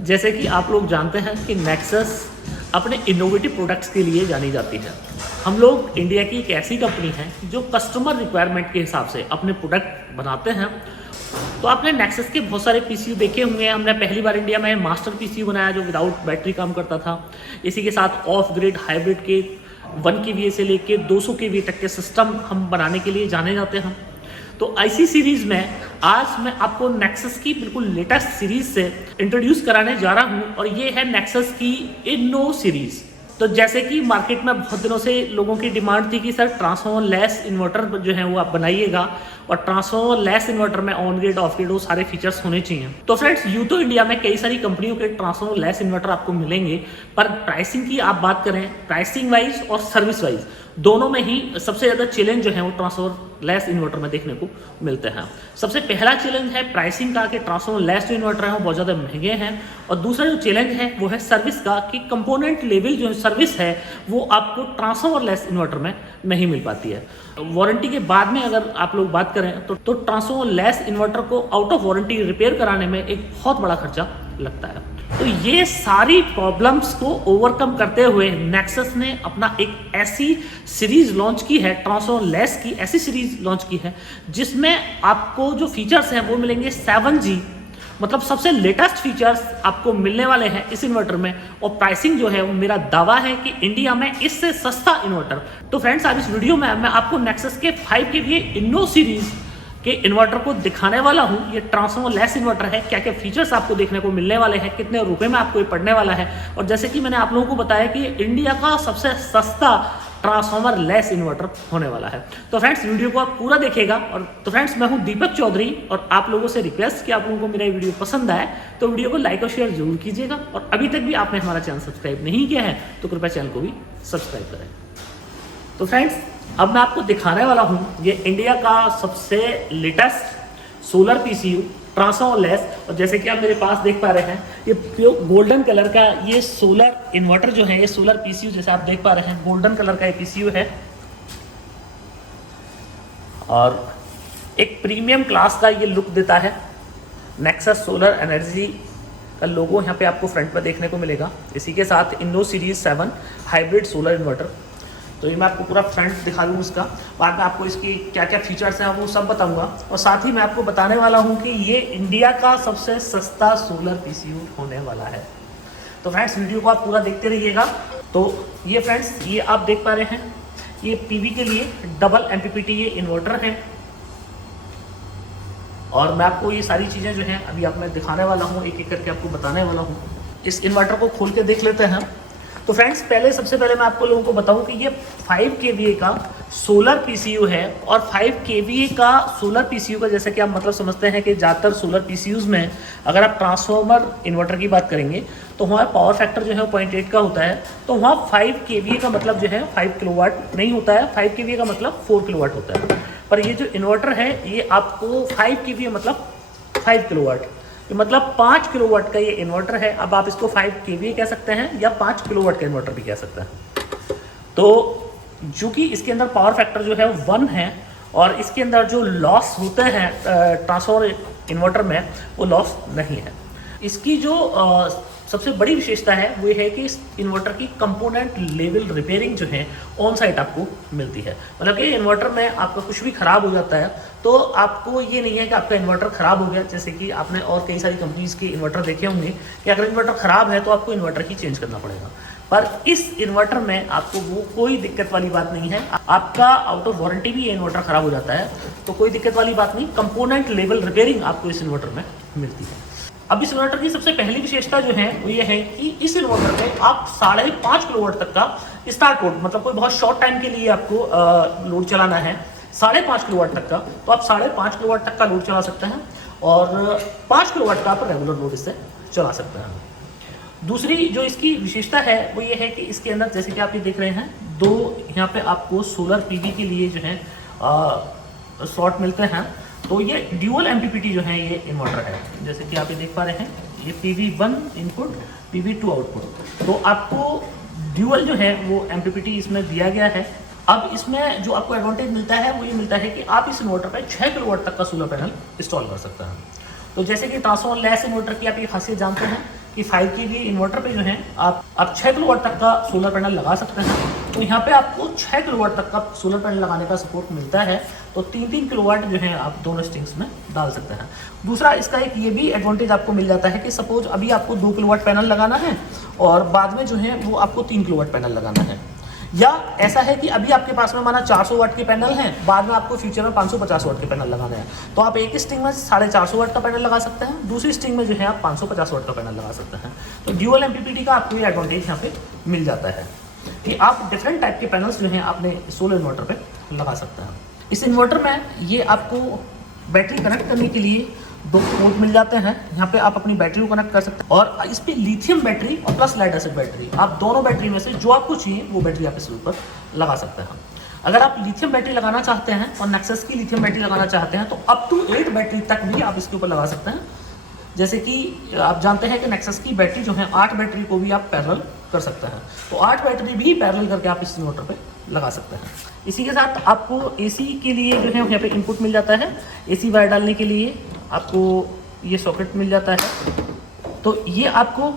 जैसे कि आप लोग जानते हैं कि नेक्सस अपने इनोवेटिव प्रोडक्ट्स के लिए जानी जाती है। हम लोग इंडिया की एक ऐसी कंपनी है जो कस्टमर रिक्वायरमेंट के हिसाब से अपने प्रोडक्ट बनाते हैं। तो आपने नेक्सस के बहुत सारे पीसीयू देखे होंगे। हमने पहली बार इंडिया में मास्टर पीसीयू बनाया जो विदाउट बैटरी काम करता था। इसी के साथ ऑफ ग्रिड हाइब्रिड के 1 kVA से लेके 200 kVA तक के सिस्टम हम बनाने के लिए जाने जाते हैं। तो ऐसी सीरीज में आज मैं आपको नेक्सस की बिल्कुल लेटेस्ट सीरीज से इंट्रोड्यूस कराने जा रहा हूं और ये है नेक्सस की इन्नो सीरीज। तो जैसे कि मार्केट में बहुत दिनों से लोगों की डिमांड थी कि सर ट्रांसफॉर्मर लेस इन्वर्टर जो है वो आप बनाइएगा और ट्रांसफॉर्मर लेस इन्वर्टर में ऑन ग्रिड ऑफ ग्रिड वो सारे फीचर्स होने चाहिए। तो फ्रेंड्स यूँ तो इंडिया में कई सारी कंपनियों के ट्रांसफॉर्मर लेस इन्वर्टर आपको मिलेंगे, पर प्राइसिंग की आप बात करें, प्राइसिंग वाइज और सर्विस वाइज दोनों में ही सबसे ज़्यादा चैलेंज जो है वो ट्रांसफॉर्मर लेस इन्वर्टर में देखने को मिलते हैं। सबसे पहला चैलेंज है प्राइसिंग का कि ट्रांसफॉर्मर लेस जो इन्वर्टर है वो बहुत ज़्यादा महंगे हैं, और दूसरा जो चैलेंज है वो है सर्विस का कि कंपोनेंट लेवल जो सर्विस है वो आपको ट्रांसफॉर्मर लेस इन्वर्टर में नहीं मिल पाती है। वारंटी के बाद में अगर आप लोग बात करें तो ट्रांसफॉर्मर लेस इन्वर्टर को आउट ऑफ वारंटी रिपेयर कराने में एक बहुत बड़ा खर्चा लगता है। तो ये सारी प्रॉब्लम्स को ओवरकम करते हुए नेक्सस ने अपना एक ऐसी सीरीज लॉन्च की है, ट्रांसफॉर्मर लेस की ऐसी सीरीज लॉन्च की है जिसमें आपको जो फीचर्स हैं वो मिलेंगे 7G, मतलब सबसे लेटेस्ट फीचर्स आपको मिलने वाले हैं इस इन्वर्टर में। और प्राइसिंग जो है वो मेरा दावा है कि इंडिया में इससे सस्ता इन्वर्टर। तो फ्रेंड्स आज इस वीडियो में मैं आपको नेक्सस के 5 kVA इन्नो सीरीज के इन्वर्टर को दिखाने वाला हूं। ये ट्रांसफॉर्मर लेस इन्वर्टर है, क्या क्या फीचर्स आपको देखने को मिलने वाले हैं, कितने रुपए में आपको ये पड़ने वाला है, और जैसे कि मैंने आप लोगों को बताया कि इंडिया का सबसे सस्ता ट्रांसफॉर्मर लेस इन्वर्टर होने वाला है। तो फ्रेंड्स वीडियो को आप पूरा देखिएगा। और तो फ्रेंड्स मैं हूं दीपक चौधरी और आप लोगों से रिक्वेस्ट कि आप लोगों को मेरा ये वीडियो पसंद आए तो वीडियो को लाइक और शेयर जरूर कीजिएगा, और अभी तक भी आपने हमारा चैनल सब्सक्राइब नहीं किया है तो कृपया चैनल को भी सब्सक्राइब करें। तो फ्रेंड्स अब मैं आपको दिखाने वाला हूं ये इंडिया का सबसे latest solar PCU transformer less. और जैसे कि आप मेरे पास देख पा रहे हैं ये प्योर गोल्डन कलर का ये सोलर इन्वर्टर जो है, ये सोलर पीसीयू जैसे आप देख पा रहे हैं गोल्डन कलर का ये पीसीयू है और एक प्रीमियम क्लास का ये लुक देता है। नेक्सस सोलर एनर्जी का लोगो यहाँ पे आपको फ्रंट पर देखने को मिलेगा। इसी के साथ इन्नो सीरीज 7 हाइब्रिड सोलर इन्वर्टर। तो ये मैं आपको पूरा फ्रंट दिखा दूँ इसका, बाद में आपको इसकी क्या क्या फीचर्स हैं वो सब बताऊंगा, और साथ ही मैं आपको बताने वाला हूँ कि ये इंडिया का सबसे सस्ता सोलर पीसीयू होने वाला है। तो फ्रेंड्स वीडियो को आप पूरा देखते रहिएगा। तो ये फ्रेंड्स ये आप देख पा रहे हैं ये पीवी के लिए डबल MPPT ये इन्वर्टर है, और मैं आपको ये सारी चीज़ें जो हैं अभी आप मैं दिखाने वाला हूँ, एक एक करके आपको बताने वाला हूँ। इस इन्वर्टर को खोल के देख लेते हैं। तो फ्रेंड्स सबसे पहले मैं आपको लोगों को बताऊं कि ये 5 kVA का सोलर पीसीयू है, और 5 kVA का सोलर पीसीयू का जैसे कि आप मतलब समझते हैं कि ज़्यादातर सोलर पीसीयूज़ में अगर आप ट्रांसफॉर्मर इन्वर्टर की बात करेंगे तो हमारा पावर फैक्टर जो है वो 0.8 का होता है। तो वहाँ 5 kVA का मतलब जो है 5 किलोवाट नहीं होता है, 5 kVA का मतलब 4 किलोवाट होता है। पर ये जो इन्वर्टर है ये आपको 5 kVA मतलब 5 किलोवाट, मतलब 5 किलोवाट का ये इन्वर्टर है। अब आप इसको 5 kVA कह सकते हैं या 5 किलोवाट का इन्वर्टर भी कह सकते हैं। तो चूँकि इसके अंदर पावर फैक्टर जो है वो 1 है, और इसके अंदर जो लॉस होते हैं ट्रांसफॉर्मर इन्वर्टर में वो लॉस नहीं है। इसकी जो सबसे बड़ी विशेषता है वो ये है कि इस इन्वर्टर की कंपोनेंट लेवल रिपेयरिंग जो है ऑन साइट आपको मिलती है। मतलब कि इन्वर्टर में आपका कुछ भी ख़राब हो जाता है तो आपको ये नहीं है कि आपका इन्वर्टर ख़राब हो गया, जैसे कि आपने और कई सारी कंपनीज़ के इन्वर्टर देखे होंगे कि अगर इन्वर्टर ख़राब है तो आपको इन्वर्टर ही चेंज करना पड़ेगा। पर इस इन्वर्टर में आपको वो कोई दिक्कत वाली बात नहीं है। आपका आउट ऑफ वारंटी भी ये इन्वर्टर ख़राब हो जाता है तो कोई दिक्कत वाली बात नहीं, कंपोनेंट लेवल रिपेयरिंग आपको इस इन्वर्टर में मिलती है। अब इस इन्वर्टर की सबसे पहली विशेषता जो है वो ये है कि इस इन्वर्टर में आप 5.5 किलोवाट तक का स्टार्ट लोड, मतलब कोई बहुत शॉर्ट टाइम के लिए आपको लोड चलाना है 5.5 किलोवाट तक का, तो आप 5.5 किलोवाट तक का लोड चला सकते हैं, और 5 किलोवाट का आप रेगुलर लोड इससे चला सकते हैं। दूसरी जो इसकी विशेषता है वो ये है कि इसके अंदर जैसे कि आप ये देख रहे हैं दो यहाँ पे आपको सोलर पीवी के लिए जो है स्लॉट मिलते हैं। तो ये ड्यूअल MPPT जो है ये इन्वर्टर है, जैसे कि आप ये देख पा रहे हैं ये PV1 इनपुट PV2 आउटपुट। तो आपको ड्यूअल जो है वो MPPT इसमें दिया गया है। अब इसमें जो आपको एडवांटेज मिलता है वो ये मिलता है कि आप इस इन्वर्टर पर 6 किलोवाट तक का सोलर पैनल इंस्टॉल कर सकते हैं। तो जैसे कि ट्रांसफॉर्मर लेस इन्वर्टर की आप ये खासियत जानते हैं कि 5 kVA इन्वर्टर पे जो है आप 6 किलोवाट तक का सोलर पैनल लगा सकते हैं। तो यहाँ पे आपको 6 किलोवाट तक का सोलर पैनल लगाने का सपोर्ट मिलता है। तो 3-3 किलोवाट जो है आप दोनों स्ट्रिंग्स में डाल सकते हैं। दूसरा इसका एक ये भी एडवांटेज आपको मिल जाता है कि सपोज अभी आपको 2 किलोवाट पैनल लगाना है और बाद में जो है वो आपको 3 किलोवाट पैनल लगाना है, या ऐसा है कि अभी आपके पास में माना 400 वाट के पैनल हैं, बाद में आपको फ्यूचर में 550 वाट के पैनल लगाने हैं, तो आप एक स्ट्रिंग में 450 वाट का पैनल लगा सकते हैं, दूसरी स्ट्रिंग में जो है आप 550 वाट का पैनल लगा सकते हैं। तो ड्यूअल एमपीपीटी का आपको ये एडवांटेज यहाँ पे मिल जाता है कि आप डिफरेंट टाइप के पैनल्स जो हैं अपने सोलर इन्वर्टर पे लगा सकते हैं। इस इन्वर्टर में ये आपको बैटरी कनेक्ट करने के लिए 2 पोर्ट मिल जाते हैं। यहाँ पे आप अपनी बैटरी को कनेक्ट कर सकते हैं और इस पे लिथियम बैटरी और प्लस लेड एसिड बैटरी, आप दोनों बैटरी में से जो आपको चाहिए वो बैटरी आप इसके ऊपर लगा सकते हैं। अगर आप लिथियम बैटरी लगाना चाहते हैं और नेक्सस की लिथियम बैटरी लगाना चाहते हैं तो अप टू 8 बैटरी तक भी आप इसके ऊपर लगा सकते हैं। जैसे कि आप जानते हैं कि नेक्सस की बैटरी जो है 8 बैटरी को भी आप पैरेलल कर सकते हैं, तो 8 बैटरी भी पैरेलल करके आप इस इन्वर्टर पे लगा सकते हैं। इसी के साथ आपको एसी के लिए जो है यहाँ पे इनपुट मिल जाता है। एसी वायर डालने के लिए आपको ये सॉकेट मिल जाता है, तो ये आपको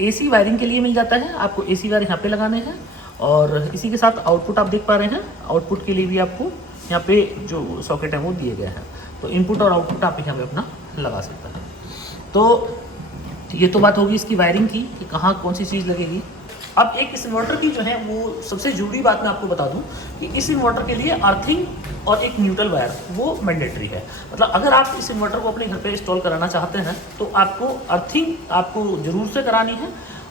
एसी वायरिंग के लिए मिल जाता है। आपको एसी वायर यहाँ पे लगाने हैं और इसी के साथ आउटपुट आप देख पा रहे हैं, आउटपुट के लिए भी आपको यहाँ पे जो सॉकेट है वो दिए गए हैं। तो इनपुट और आउटपुट आप यहाँ पे अपना लगा सकते हैं। तो ये तो बात होगी इसकी वायरिंग की कि कहाँ कौन सी चीज़ लगेगी। अब एक इस इन्वर्टर की जो है वो सबसे जरूरी बात मैं आपको बता दूं कि इस इन्वर्टर के लिए अर्थिंग और एक न्यूट्रल वायर वो मैंडेटरी है। मतलब अगर आप इस इन्वर्टर को अपने घर पे इंस्टॉल कराना चाहते हैं तो आपको अर्थिंग आपको जरूर से करानी है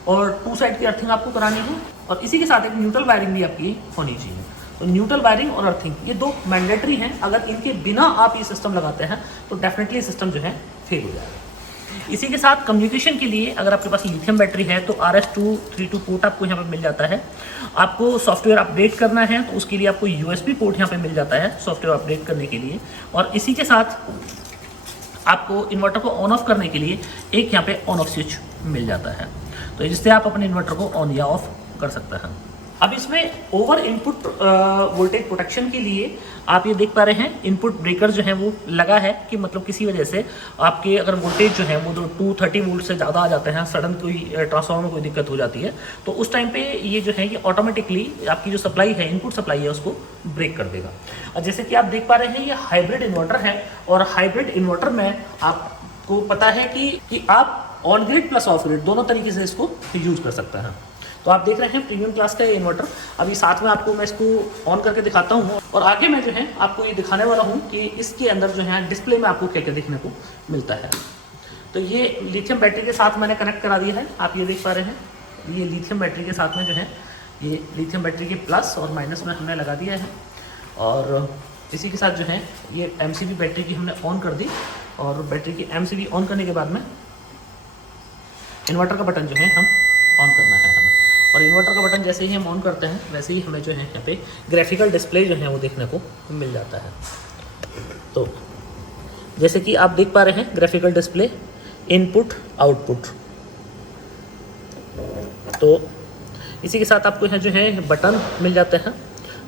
और 2 साइड की अर्थिंग आपको करानी है और इसी के साथ एक न्यूट्रल वायरिंग भी आपकी होनी चाहिए। तो न्यूट्रल वायरिंग और अर्थिंग ये 2 मैंडेटरी हैं। अगर इनके बिना आप ये सिस्टम लगाते हैं तो डेफिनेटली सिस्टम जो है फेल हो जाएगा। इसी के साथ कम्युनिकेशन के लिए अगर आपके पास लिथियम बैटरी है तो RS-232 पोर्ट आपको यहाँ पे मिल जाता है। आपको सॉफ्टवेयर अपडेट करना है तो उसके लिए आपको USB पोर्ट यहाँ पे मिल जाता है सॉफ्टवेयर अपडेट करने के लिए। और इसी के साथ आपको इन्वर्टर को ऑन ऑफ करने के लिए एक यहाँ पे ऑन ऑफ स्विच मिल जाता है, तो जिससे आप अपने इन्वर्टर को ऑन या ऑफ कर सकते हैं। अब इसमें ओवर इनपुट वोल्टेज प्रोटेक्शन के लिए आप ये देख पा रहे हैं इनपुट ब्रेकर जो है वो लगा है कि मतलब किसी वजह से आपके अगर वोल्टेज जो है वो 230 वोल्ट से ज़्यादा आ जाते हैं, सडन कोई ट्रांसफार्मर में कोई दिक्कत हो जाती है तो उस टाइम पे ये जो है ये ऑटोमेटिकली आपकी जो सप्लाई है इनपुट सप्लाई है उसको ब्रेक कर देगा। और जैसे कि आप देख पा रहे हैं ये हाइब्रिड इन्वर्टर है और हाइब्रिड इन्वर्टर में आपको पता है कि आप on grid plus of grid दोनों तरीके से इसको यूज कर सकते हैं। तो आप देख रहे हैं प्रीमियम क्लास का ये इन्वर्टर। अभी साथ में आपको मैं इसको ऑन करके दिखाता हूँ और आगे मैं जो है आपको ये दिखाने वाला हूँ कि इसके अंदर जो है डिस्प्ले में आपको क्या क्या देखने को मिलता है। तो ये लिथियम बैटरी के साथ मैंने कनेक्ट करा दिया है, आप ये देख पा रहे हैं। ये लिथियम बैटरी के साथ में जो है ये लिथियम बैटरी के प्लस और माइनस में हमने लगा दिया है और इसी के साथ जो है ये MCB बैटरी की हमने ऑन कर दी और बैटरी की MCB ऑन करने के बाद में इन्वर्टर का बटन जो है हम ऑन करना है हमें। और इन्वर्टर का बटन जैसे ही हम ऑन करते हैं वैसे ही हमें जो है यहाँ पे ग्राफिकल डिस्प्ले जो है वो देखने को मिल जाता है। तो जैसे कि आप देख पा रहे हैं ग्राफिकल डिस्प्ले इनपुट आउटपुट। तो इसी के साथ आपको यहाँ जो है बटन मिल जाते हैं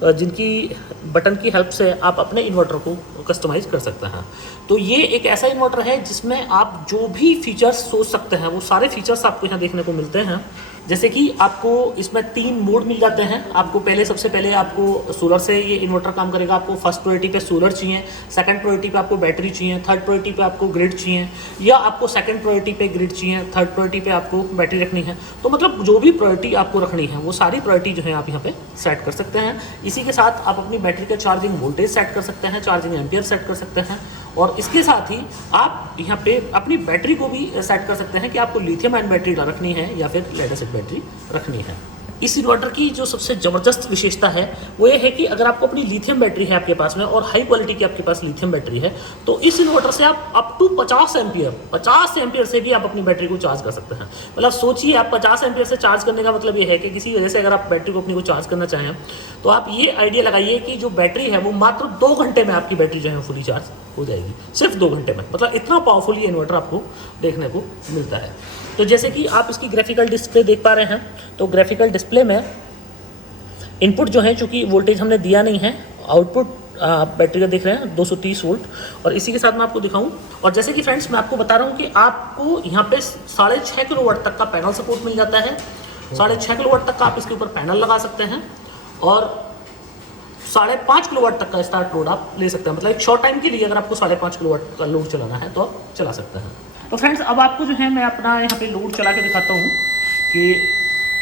जिनकी बटन की हेल्प से आप अपने इन्वर्टर को कस्टमाइज़ कर सकते हैं। तो ये एक ऐसा इन्वर्टर है जिसमें आप जो भी फीचर्स सोच सकते हैं वो सारे फीचर्स आपको यहाँ देखने को मिलते हैं। जैसे कि आपको इसमें 3 मोड मिल जाते हैं। आपको सबसे पहले आपको सोलर से ये इन्वर्टर काम करेगा। आपको फर्स्ट प्रायोरिटी पे सोलर चाहिए, सेकंड प्रायोरिटी पे आपको बैटरी चाहिए, थर्ड प्रायोरिटी पे आपको ग्रिड चाहिए, या आपको सेकंड प्रायोरिटी पे ग्रिड चाहिए, थर्ड प्रायोरिटी पे आपको बैटरी रखनी है। तो मतलब जो भी प्रायोरिटी आपको रखनी है वो सारी प्रायोरिटी जो है आप यहाँ पे सेट कर सकते हैं। इसी के साथ आप अपनी बैटरी का चार्जिंग वोल्टेज सेट कर सकते हैं, चार्जिंग एम्पियर सेट कर सकते हैं और इसके साथ ही आप यहाँ पे अपनी बैटरी को भी सेट कर सकते हैं कि आपको लिथियम आयन बैटरी रखनी है या फिर लेड एसिड बैटरी रखनी है। इस इन्वर्टर की जो सबसे ज़बरदस्त विशेषता है वो ये है कि अगर आपको अपनी लिथियम बैटरी है आपके पास में और हाई क्वालिटी की आपके पास लिथियम बैटरी है तो इस इन्वर्टर से आप अप टू 50 एम्पियर से भी आप अपनी बैटरी को चार्ज कर सकते हैं। मतलब सोचिए आप 50 एम्पियर से चार्ज करने का मतलब ये है कि किसी वजह से अगर आप बैटरी को अपनी को चार्ज करना चाहें तो आप ये आइडिया लगाइए कि जो बैटरी है वो मात्र 2 घंटे में आपकी बैटरी जो है फुली चार्ज हो जाएगी, सिर्फ 2 घंटे में। मतलब इतना पावरफुल ये इन्वर्टर आपको देखने को मिलता है। तो जैसे कि आप इसकी ग्राफिकल डिस्प्ले देख पा रहे हैं, तो ग्राफिकल डिस्प्ले में इनपुट जो है चूँकि वोल्टेज हमने दिया नहीं है, आउटपुट आप बैटरी का देख रहे हैं 230 वोल्ट। और इसी के साथ मैं आपको दिखाऊं, और जैसे कि फ्रेंड्स मैं आपको बता रहा हूं कि आपको यहाँ पे 6.5 किलोवाट तक का पैनल सपोर्ट मिल जाता है। 6.5 किलोवाट तक का आप इसके ऊपर पैनल लगा सकते हैं और 5.5 किलोवाट तक का स्टार्ट लोड आप ले सकते हैं। मतलब एक शॉर्ट टाइम के लिए अगर आपको 5.5 किलोवाट का लोड चलाना है तो आप चला सकते हैं। तो फ्रेंड्स अब आपको जो है मैं अपना यहाँ पे लोड चला के दिखाता हूँ कि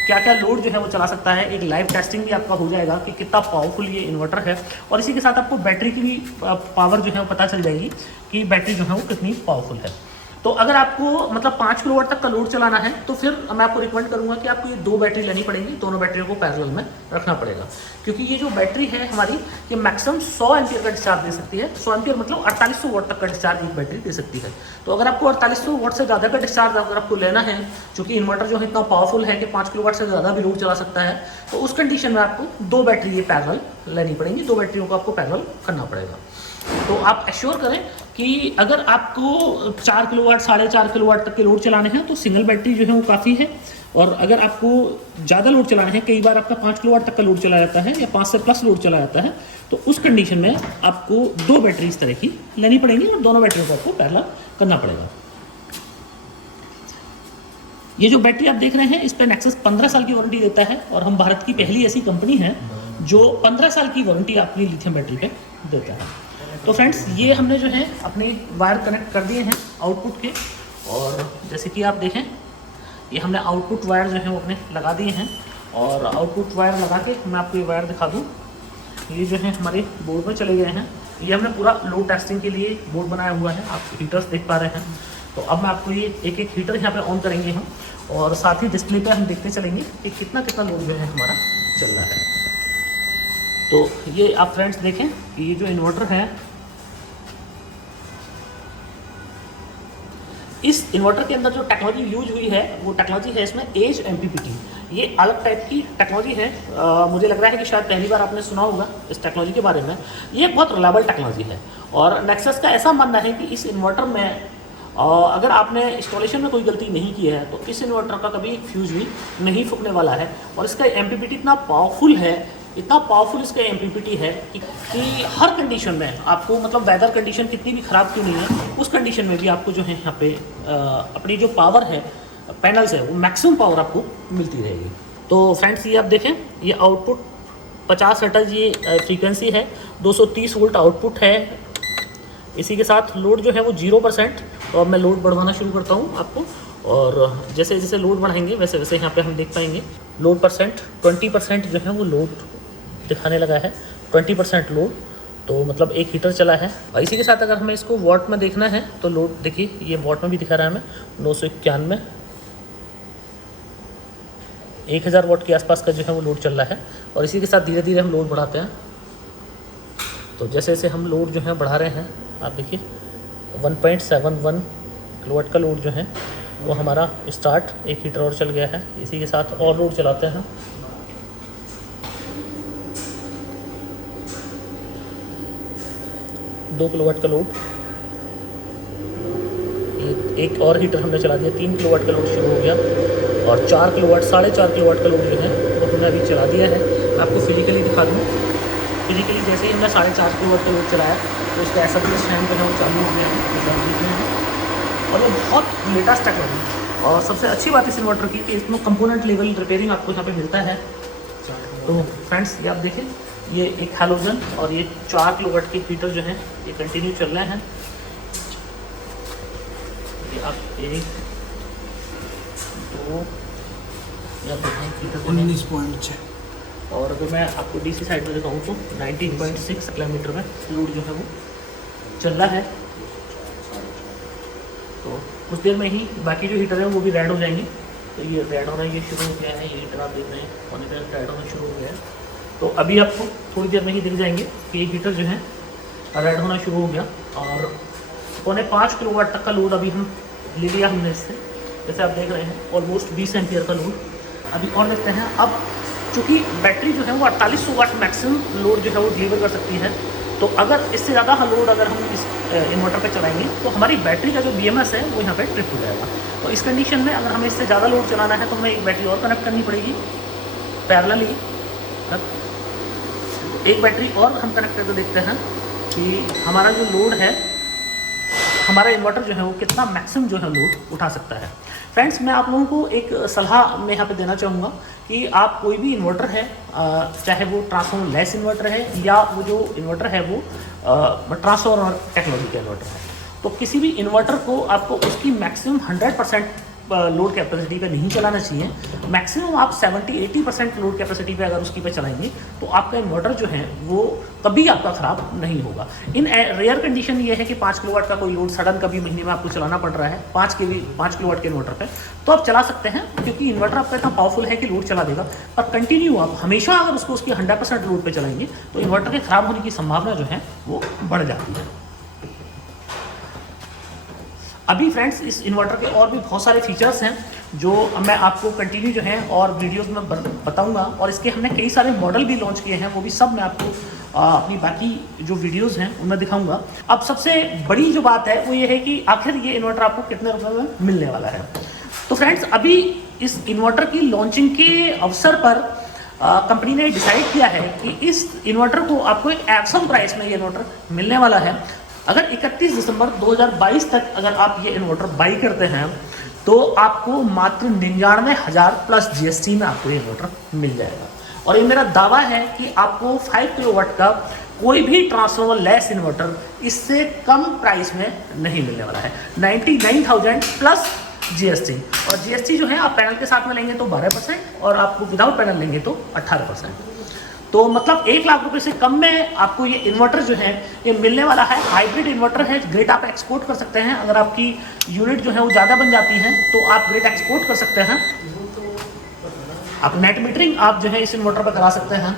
क्या क्या लोड जो है वो चला सकता है। एक लाइव टेस्टिंग भी आपका हो जाएगा कि कितना पावरफुल ये इन्वर्टर है, और इसी के साथ आपको बैटरी की भी पावर जो है वो पता चल जाएगी कि बैटरी जो है वो कितनी पावरफुल है। तो अगर आपको मतलब 5 किलोवाट तक का लोड चलाना है तो फिर मैं आपको रिकमेंड करूंगा कि आपको ये 2 बैटरी लेनी पड़ेगी, दोनों बैटरियों को पैरेलल में रखना पड़ेगा, क्योंकि ये जो बैटरी है हमारी ये मैक्सिमम 100 एम्पियर का डिस्चार्ज दे सकती है। 100 एम्पियर मतलब 4800 वाट तक का डिस्चार्ज एक बैटरी दे सकती है। तो अगर आपको 4800 वाट से ज़्यादा का डिस्चार्ज अगर आपको लेना है, चूँकि इन्वर्टर जो है इतना पावरफुल है कि 5 किलोवाट से ज़्यादा भी लोड चला सकता है, तो उस कंडीशन में आपको 2 बैटरी ये पैरेलल लेनी पड़ेंगी, 2 बैटरियों को आपको पैरेलल करना पड़ेगा। तो आप एश्योर करें कि अगर आपको 4 किलोवाट 4.5 किलोवाट तक के लोड चलाने हैं तो सिंगल बैटरी जो है वो काफ़ी है, और अगर आपको ज़्यादा लोड चलाना है, कई बार आपका 5 किलोवाट तक का लोड चला जाता है या 5 से प्लस लोड चला जाता है, तो उस कंडीशन में आपको 2 बैटरी इस तरह की लेनी पड़ेंगी और दोनों बैटरियों को आपको पैरेलल करना पड़ेगा। ये जो बैटरी आप देख रहे हैं इस पर नेक्सस 15 साल की वारंटी देता है, और हम भारत की पहली ऐसी कंपनी है जो 15 साल की वारंटी अपनी लिथियम बैटरी पे देता है। तो फ्रेंड्स ये हमने जो है अपने वायर कनेक्ट कर दिए हैं आउटपुट के, और जैसे कि आप देखें ये हमने आउटपुट वायर जो है वो अपने लगा दिए हैं। और आउटपुट वायर लगा के मैं आपको ये वायर दिखा दूँ, ये जो है हमारे बोर्ड में चले गए हैं। ये हमने पूरा लोड टेस्टिंग के लिए बोर्ड बनाया हुआ है, आप हीटर्स देख पा रहे हैं। तो अब मैं आपको ये एक एक हीटर यहाँ पे ऑन करेंगे हम, और साथ ही डिस्प्ले पे हम देखते चलेंगे कि कितना कितना लोड जो है हमारा चल रहा है। तो ये आप फ्रेंड्स देखें कि ये जो इन्वर्टर है, इस इन्वर्टर के अंदर जो टेक्नोलॉजी यूज हुई है वो टेक्नोलॉजी है इसमें एज MPPT। ये अलग टाइप की टेक्नोलॉजी है, मुझे लग रहा है कि शायद पहली बार आपने सुना होगा इस टेक्नोलॉजी के बारे में। ये एक बहुत रिलायबल टेक्नोलॉजी है, और नेक्सस का ऐसा मानना है कि इस इन्वर्टर में अगर आपने इंस्टॉलेशन में कोई गलती नहीं की है तो इस इन्वर्टर का कभी फ्यूज भी नहीं फूकने वाला है। और इसका MPPT इतना पावरफुल है, इतना पावरफुल इसका MPPT है कि हर कंडीशन में आपको, मतलब वेदर कंडीशन कितनी भी ख़राब क्यों नहीं है, उस कंडीशन में भी आपको जो है यहाँ पे अपनी जो पावर है पैनल से वो मैक्सिमम पावर आपको मिलती रहेगी। तो फ्रेंड्स ये आप देखें, ये आउटपुट 50 हर्ट्ज ये फ्रीक्वेंसी है, 230 वोल्ट आउटपुट है। इसी के साथ लोड जो है वो 0%। तो अब मैं लोड बढ़वाना शुरू करता हूँ आपको, और जैसे जैसे लोड बढ़ाएंगे वैसे वैसे यहाँ पे हम देख पाएंगे लोड परसेंट 20% जो है वो लोड दिखाने लगा है। 20% लोड, तो मतलब एक हीटर चला है। और इसी के साथ अगर हमें इसको वॉट में देखना है तो लोड देखिए, ये वॉट में भी दिखा रहा है हमें 991, 1000 वॉट के आसपास का जो है वो लोड चल रहा है। और इसी के साथ धीरे धीरे हम लोड बढ़ाते हैं। तो जैसे जैसे हम लोड जो है बढ़ा रहे हैं, आप देखिए 1.71 किलोवाट का लोड जो है वो हमारा स्टार्ट, एक हीटर और चल गया है। इसी के साथ और लोड चलाते हैं। दो किलोवाट का लोड, एक और हीटर हमने चला दिया, 3 किलोवाट का लोड शुरू हो गया। और 4 किलोवाट 4.5 किलोवाट का लोड जो है वो हमने अभी चला दिया है। मैं आपको फिजिकली दिखा दूँ, फिजिकली जैसे ही हमने 4.5 किलोवाट का लोड चलाया तो उसका ऐसा भी स्टैंड जो है वो चालू हो गया है। और ये बहुत लेटेस्ट टेक्नोलॉजी, और सबसे अच्छी बात इस इन्वर्टर की कि इसमें कंपोनेंट लेवल रिपेयरिंग आपको यहाँ पे मिलता है। तो फ्रेंड्स ये आप देखें, ये एक हैलोजन और ये 4 किलोवाट के हीटर जो हैं ये कंटिन्यू चल रहे हैं। ये आप 1 2 या हीटर 19.6, और अगर मैं आपको DC साइड में दिखाऊँ तो 19.6 किलोमीटर में लोड जो है वो चल रहा है। तो कुछ देर में ही बाकी जो हीटर है वो भी रेड हो जाएंगे। तो ये रेड होना ये शुरू हो गया है, ये हीटर आप देख रहे हैं पौने देर रेड होना शुरू हो गया है। तो अभी आपको थोड़ी देर में ही दिख जाएंगे कि ये हीटर जो है रेड होना शुरू हो गया। और 5.5 किलोवाट तक का लोड अभी हम ले लिया हमने इससे, जैसे आप देख रहे हैं ऑलमोस्ट 20 एम्पियर का लोड। अभी और देखते हैं। अब चूँकि बैटरी जो है वो 4800 वाट मैक्सिमम लोड जो है वो डिलीवर कर सकती है, तो अगर इससे ज़्यादा लोड अगर हम इस इन्वर्टर पे चलाएंगे तो हमारी बैटरी का जो BMS है वो यहाँ पे ट्रिप हो जाएगा। तो इस कंडीशन में अगर हमें इससे ज़्यादा लोड चलाना है तो हमें एक बैटरी और कनेक्ट करनी पड़ेगी पैरेलली। एक बैटरी और हम कनेक्ट करके देखते हैं कि हमारा जो लोड है, हमारा इन्वर्टर जो है वो कितना मैक्सिमम जो है लोड उठा सकता है। फ्रेंड्स, मैं आप लोगों को एक सलाह मैं यहाँ पे देना चाहूँगा कि आप कोई भी इन्वर्टर है, चाहे वो ट्रांसफॉर्मर लेस इन्वर्टर है या वो जो इन्वर्टर है वो ट्रांसफॉर्मर टेक्नोलॉजी का इन्वर्टर है, तो किसी भी इन्वर्टर को आपको उसकी मैक्सिमम 100% लोड कैपेसिटी पे नहीं चलाना चाहिए। मैक्सिमम आप 70-80% लोड कैपेसिटी पे अगर उसकी पे चलाएंगे तो आपका इन्वर्टर जो है वो कभी आपका ख़राब नहीं होगा। इन रेयर कंडीशन ये है कि 5 किलोवाट का कोई लोड सडन कभी महीने में आपको चलाना पड़ रहा है 5 किलोवाट के इन्वर्टर पे, तो आप चला सकते हैं, क्योंकि इन्वर्टर आपका इतना पावरफुल है कि लोड चला देगा। पर कंटिन्यू आप हमेशा अगर उसको उसकी 100% लोड पर चलाएंगे तो इन्वर्टर के ख़राब होने की संभावना जो है वो बढ़ जाती है। अभी फ्रेंड्स, इस इन्वर्टर के और भी बहुत सारे फीचर्स हैं जो मैं आपको कंटिन्यू जो है और वीडियोस में बताऊंगा, और इसके हमने कई सारे मॉडल भी लॉन्च किए हैं, वो भी सब मैं आपको अपनी बाकी जो वीडियोस हैं उनमें दिखाऊंगा। अब सबसे बड़ी जो बात है वो ये है कि आखिर ये इन्वर्टर आपको कितने रुपए में मिलने वाला है। तो फ्रेंड्स, अभी इस इन्वर्टर की लॉन्चिंग के अवसर पर कंपनी ने डिसाइड किया है कि इस इन्वर्टर को आपको एक एक्सम प्राइस में ये इन्वर्टर मिलने वाला है। अगर 31 दिसंबर 2022 तक अगर आप ये इन्वर्टर बाई करते हैं तो आपको मात्र 99,000 प्लस GST में आपको ये इन्वर्टर मिल जाएगा। और ये मेरा दावा है कि आपको 5 किलोवाट का कोई भी ट्रांसफॉर्मर लेस इन्वर्टर इससे कम प्राइस में नहीं मिलने वाला है। 99,000 प्लस GST, और GST जो है आप पैनल के साथ में लेंगे तो 12% और आपको विदाउट पैनल लेंगे तो 18%। तो मतलब 1 लाख रुपए से कम में आपको ये इन्वर्टर जो है ये मिलने वाला है। हाइब्रिड इन्वर्टर है, ग्रिड आप एक्सपोर्ट कर सकते हैं। अगर आपकी यूनिट जो है वो ज़्यादा बन जाती है तो आप ग्रिड एक्सपोर्ट कर सकते हैं। आप नेट मीटरिंग आप जो है इस इन्वर्टर पर करा सकते हैं,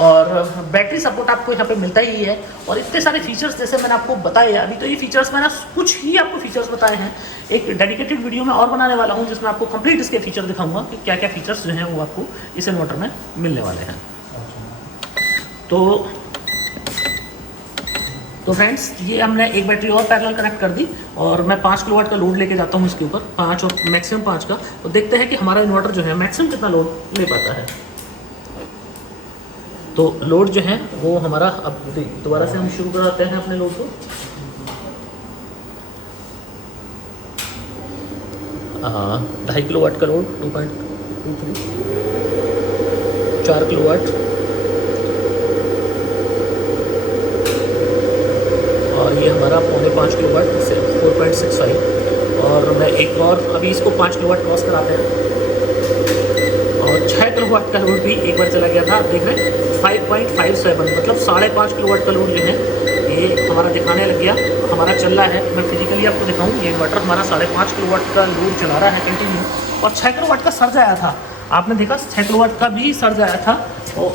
और बैटरी सपोर्ट आपको यहाँ पे मिलता ही है। और इतने सारे फीचर्स जैसे मैंने आपको बताए, अभी तो ये फीचर्स मैंने कुछ ही आपको फीचर्स बताए हैं। एक डेडिकेटेड वीडियो में और बनाने वाला हूँ जिसमें आपको कंप्लीट इसके फीचर दिखाऊंगा कि क्या क्या फीचर्स जो हैं वो आपको इस इन्वर्टर में मिलने वाले हैं। तो फ्रेंड्स, ये हमने एक बैटरी और पैरेलल कनेक्ट कर दी और मैं 5 किलोवाट का लोड लेके जाता हूँ इसके ऊपर, 5 और मैक्सिमम 5 का, तो देखते हैं कि हमारा इन्वर्टर जो है मैक्सिमम कितना लोड ले पाता है। तो लोड जो है वो हमारा, अब दोबारा से हम शुरू कराते हैं अपने लोड को। 2.5 किलोवाट का लोड, 2.23, 4 किलोवाट, और ये हमारा 5.25 किलोवाट से 4.65, और मैं एक और अभी इसको 5 किलोवाट क्रॉस कराते हैं। और 6 किलोवाट का लोड भी एक बार चला गया था, देख रहे हैं 5.57, मतलब 5.5 किलोवाट का लोड जो है ये हमारा दिखाने लग गया, हमारा चल रहा है। मैं फिजिकली आपको दिखाऊँ, ये इन्वर्टर हमारा 5.5 किलोवाट का लोड चला रहा है कंटिन्यू, और 6 किलोवाट का सर्ज आया था, आपने देखा 6 किलोवाट का भी सर्ज आया था। और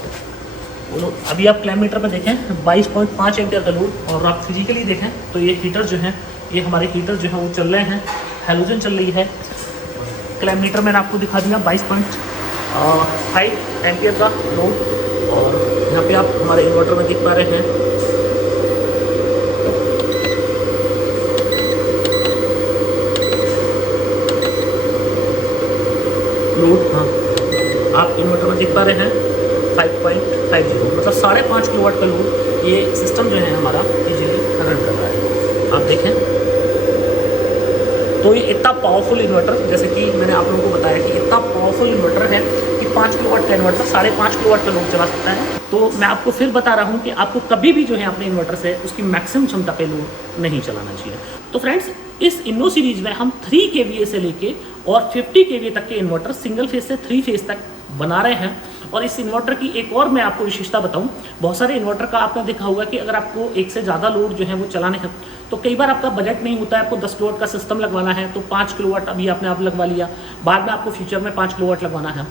अभी आप क्लैम मीटर में देखें 22.5 एम्पियर का लोड, और आप फिजिकली देखें तो ये हीटर जो है, ये हमारे हीटर जो है वो चल रहे हैं, हैलोजन चल रही है। क्लैम मीटर मैंने आपको दिखा दिया 22.5 एम्पियर का लोड, और यहाँ पे आप हमारे इन्वर्टर में देख पा रहे हैं लोड। हाँ, आप इन्वर्टर में देख पा रहे हैं 5.50, मतलब 5.5 किलोवाट का लोड ये सिस्टम जो है हमारा इजीली रन कर रहा है। आप देखें तो ये इतना पावरफुल इन्वर्टर, जैसे कि मैंने आप लोगों को बताया कि इतना पावरफुल इन्वर्टर है कि 5 किलोवाट का इन्वर्टर 5.5 किलोवाट का लोड चला सकता है। तो मैं आपको फिर बता रहा हूँ कि आपको कभी भी जो है अपने इन्वर्टर से उसकी मैक्सिमम क्षमता पे लोड नहीं चलाना चाहिए। तो फ्रेंड्स, इस इन्नो सीरीज में हम 3 kVA से लेके और 50 kVA तक के इन्वर्टर सिंगल फेज से 3 फेज तक बना रहे हैं। और इस इन्वर्टर की एक और मैं आपको विशेषता बताऊं, बहुत सारे इन्वर्टर का आपने देखा होगा कि अगर आपको एक से ज़्यादा लोड जो है वो चलाने हैं तो कई बार आपका बजट नहीं होता है, आपको 10 किलोवाट का सिस्टम लगवाना है तो 5 किलोवाट अभी आपने आप लगवा लिया, बाद में आपको फ्यूचर में 5 किलोवाट लगवाना है।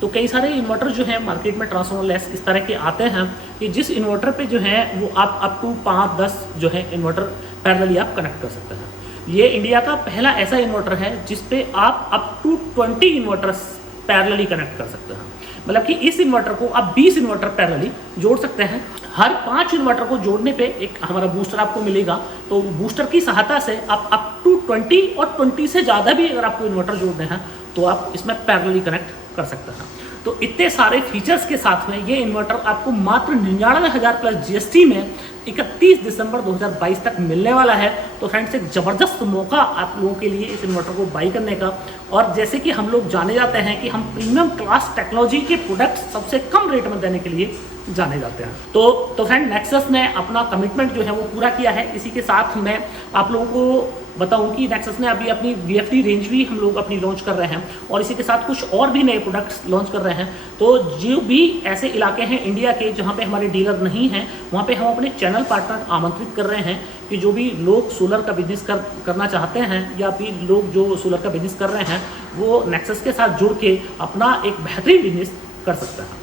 तो कई सारे इन्वर्टर जो है मार्केट में ट्रांसफॉर्मर लेस इस तरह के आते हैं कि जिस इन्वर्टर पे जो है वो आप अप टू 5-10 जो है इन्वर्टर पैरेलली आप कनेक्ट कर सकते हैं। ये इंडिया का पहला ऐसा इन्वर्टर है जिसपे आप up to 20 inverters parallelly connect कर सकते हैं। मतलब कि इस इन्वर्टर को आप 20 इन्वर्टर पैरेलली जोड़ सकते हैं। हर 5 इन्वर्टर को जोड़ने पे एक हमारा बूस्टर आपको मिलेगा, तो बूस्टर की सहायता से आप अप टू 20 और 20 से ज़्यादा भी अगर आपको इन्वर्टर जोड़ने हैं तो आप इसमें पैरेलली कनेक्ट कर सकते हैं। तो इतने सारे फीचर्स के साथ में ये इन्वर्टर आपको मात्र 99,000 प्लस जीएसटी में 31 दिसंबर 2022 तक मिलने वाला है। तो फ्रेंड्स एक ज़बरदस्त मौका आप लोगों के लिए इस इन्वर्टर को बाई करने का। और जैसे कि हम लोग जाने जाते हैं कि हम प्रीमियम क्लास टेक्नोलॉजी के प्रोडक्ट्स सबसे कम रेट में देने के लिए जाने जाते हैं। तो फ्रेंड नेक्सस ने अपना कमिटमेंट जो है वो पूरा किया है। इसी के साथ मैं आप लोगों को बताऊं कि नेक्सस ने अभी अपनी VFD रेंज भी हम लोग अपनी लॉन्च कर रहे हैं और इसी के साथ कुछ और भी नए प्रोडक्ट्स लॉन्च कर रहे हैं। तो जो भी ऐसे इलाके हैं इंडिया के जहां पे हमारे डीलर नहीं हैं, वहां पे हम अपने चैनल पार्टनर आमंत्रित कर रहे हैं कि जो भी लोग सोलर का बिजनेस करना चाहते हैं या फिर लोग जो सोलर का बिजनेस कर रहे हैं वो नेक्सस के साथ जुड़ के अपना एक बेहतरीन बिजनेस कर सकते हैं।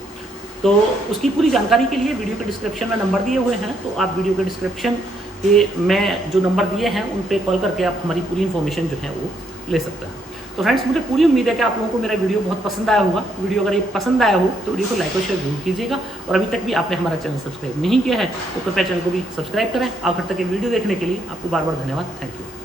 तो उसकी पूरी जानकारी के लिए वीडियो के डिस्क्रिप्शन में नंबर दिए हुए हैं, तो आप वीडियो के डिस्क्रिप्शन के में जो नंबर दिए हैं उन पे कॉल करके आप हमारी पूरी इन्फॉर्मेशन जो है वो ले सकते हैं। तो फ्रेंड्स मुझे पूरी उम्मीद है कि आप लोगों को मेरा वीडियो बहुत पसंद आया होगा। वीडियो अगर ये पसंद आया हो तो वीडियो को लाइक और शेयर जरूर कीजिएगा और अभी तक भी आपने हमारा चैनल सब्सक्राइब नहीं किया है तो कृपया चैनल को भी सब्सक्राइब करें। आखिर तक ये वीडियो देखने के लिए आपको बार बार धन्यवाद। Thank you.